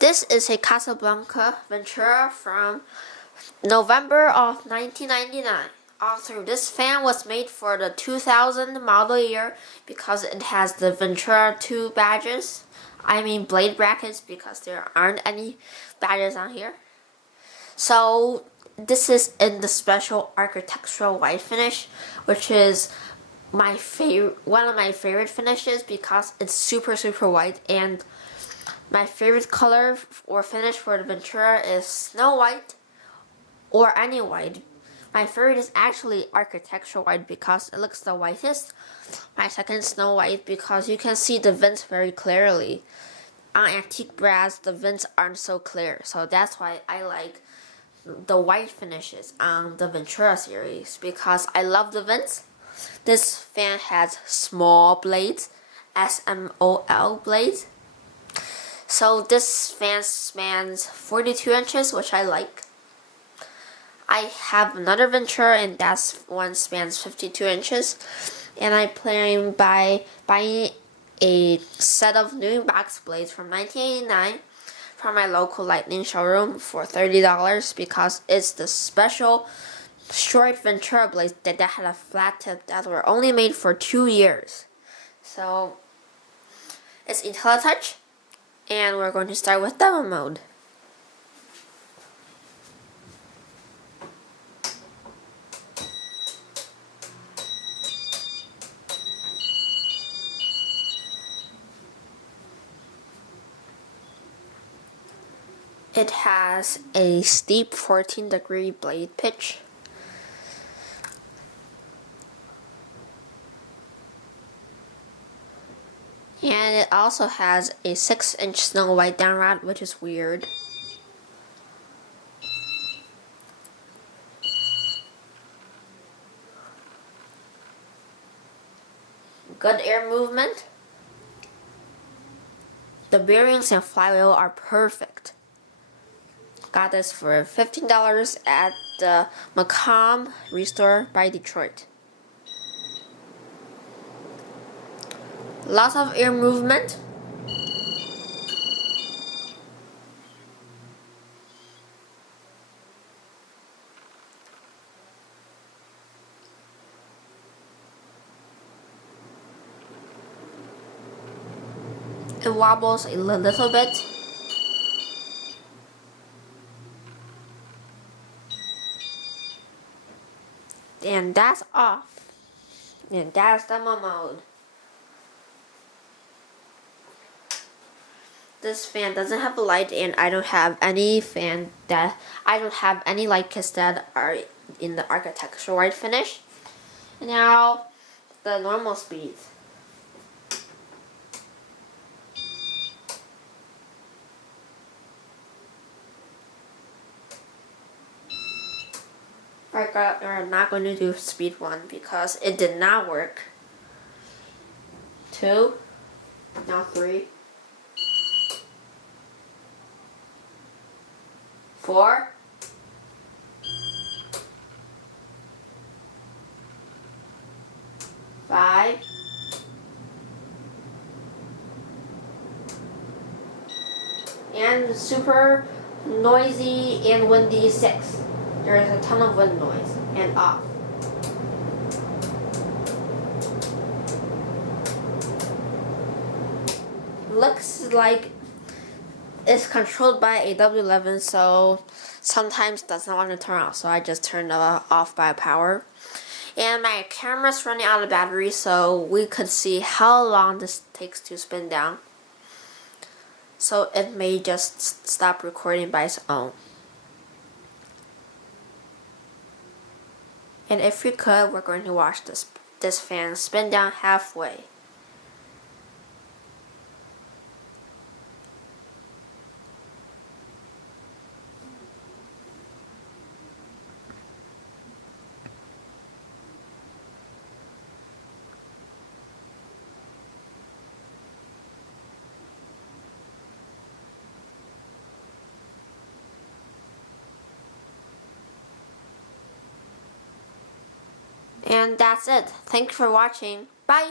This is a Casablanca Ventura from November of 1999. Also, this fan was made for the 2000 model year because it has the Ventura 2 badges. I mean blade brackets because there aren't any badges on here. So this is in the special architectural white finish, which is one of my favorite finishes because it's super white, and my favorite color or finish for the Ventura is Snow White or any white. My favorite is actually architectural white because it looks the whitest. My second Snow White because you can see the vents very clearly. On antique brass, the vents aren't so clear, so that's why I like the white finishes on the Ventura series because I love the vents. This fan has small blades, SMOL blades. So this fan spans 42 inches, which I like. I have another Ventura, and that one spans 52 inches. And I plan by buying a set of new box blades from 1989 from my local Lightning showroom for $30 because it's the special short Ventura blades that had a flat tip that were only made for 2 years. So it's IntelliTouch, and we're going to start with demo mode. It has a steep 14-degree blade pitch. And it also has a 6-inch Snow White downrod, which is weird. Good air movement. The bearings and flywheel are perfect. Got this for $15 at the Macomb Restore by Detroit. Lots of air movement. It wobbles a little bit. And that's off. And that's demo mode. This fan doesn't have a light, and I don't have any light kits that are in the architectural white finish. Now, the normal speeds. We're not going to do speed 1 because it did not work. 2, now 3, 4, 5, and super noisy and windy 6. There is a ton of wind noise, and off. Looks like it's controlled by a W11, so sometimes doesn't want to turn off, so I just turned it off by power. And my camera's running out of battery, so we could see how long this takes to spin down. So it may just stop recording by its own. And if we could, we're going to watch this fan spin down halfway. And that's it. Thank you for watching. Bye!